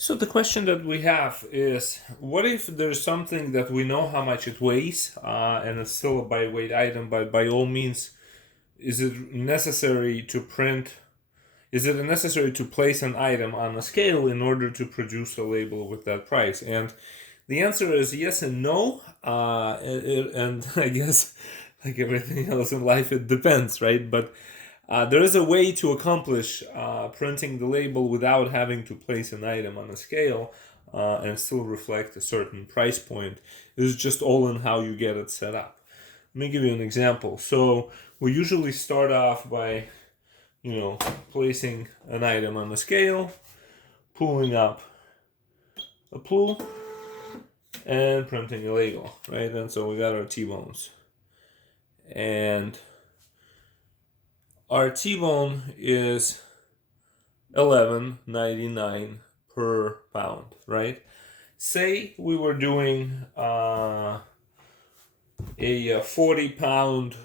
So the question that we have is, what if there's something that we know how much it weighs, and it's still a by weight item, but by all means, is it necessary to print? Is it necessary to place an item on a scale in order to produce a label with that price? And the answer is yes and no. And I guess, like everything else in life, it depends, right? But there is a way to accomplish printing the label without having to place an item on a scale and still reflect a certain price point. It's just all in how you get it set up. Let me give you an example. So we usually start off by, placing an item on the scale, pulling up a pool, and printing a label, right? And so we got our T-bones. And our T-bone is $11.99 per pound, right? Say we were doing a 40-pound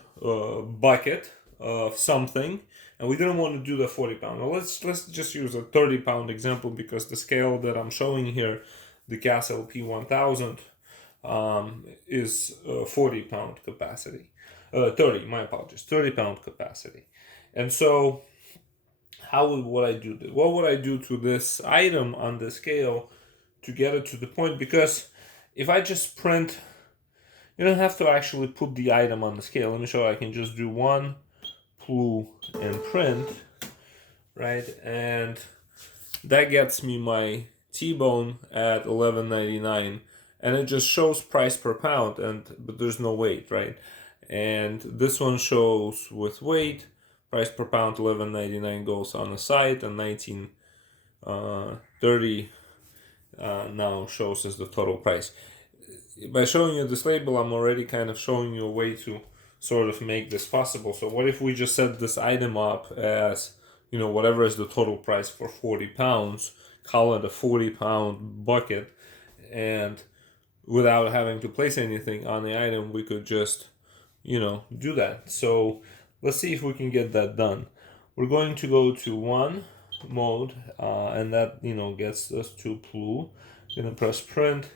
bucket of something, and we didn't want to do the 40-pound. Well, let's just use a 30-pound example, because the scale that I'm showing here, the CAS LP1000, is 40-pound capacity. 30-pound capacity. And so how would I do this? What would I do to this item on the scale to get it to the point? Because if I just print, you don't have to actually put the item on the scale. Let me show you. I can just do one, pull, and print, right? And that gets me my T-bone at $11.99, and it just shows price per pound, but there's no weight, right? And this one shows with weight. Price per pound $11.99 goes on the site, and $19.30 now shows as the total price. By showing you this label, I'm already kind of showing you a way to sort of make this possible. So what if we just set this item up as, whatever is the total price for 40 pounds, call it a 40-pound bucket, and without having to place anything on the item, we could just, do that. So let's see if we can get that done. We're going to go to one mode, and that, gets us to Plu. Gonna press print,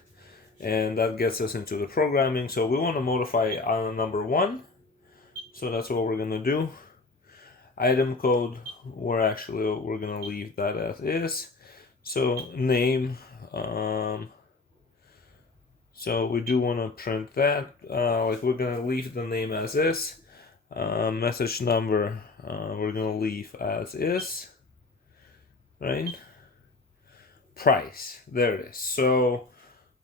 and that gets us into the programming. So we want to modify number one. So that's what we're gonna do. Item code, we're gonna leave that as is. So name, so we do want to print that. We're gonna leave the name as is. Message number, we're gonna leave as is, right? Price, there it is. So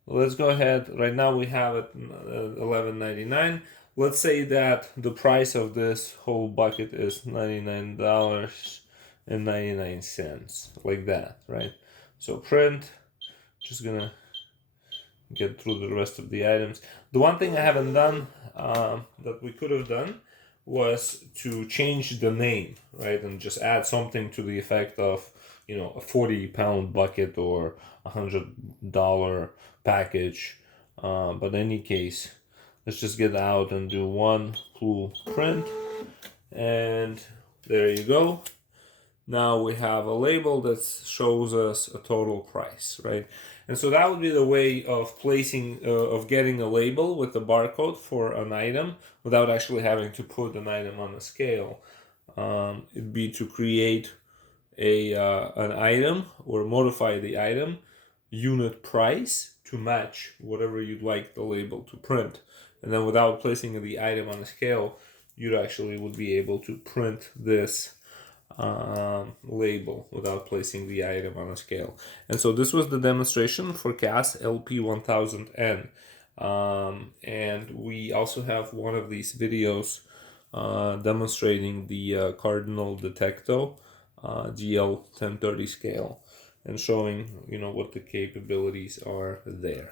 let's go ahead. Right now we have it $11.99. Let's say that the price of this whole bucket is $99.99, like that, right? So print, just gonna get through the rest of the items. The one thing I haven't done that we could have done was to change the name, right? And just add something to the effect of, a 40-pound bucket or $100 package. But in any case, let's just get out and do one pull print, and there you go. Now we have a label that shows us a total price, right? And so that would be the way of placing, of getting a label with the barcode for an item without actually having to put an item on a scale. It'd be to create an item or modify the item unit price to match whatever you'd like the label to print. And then without placing the item on a scale, you actually would be able to print this label without placing the item on a scale. And so this was the demonstration for CAS LP1000N. And we also have one of these videos demonstrating the Cardinal Detecto GL1030 scale and showing, what the capabilities are there.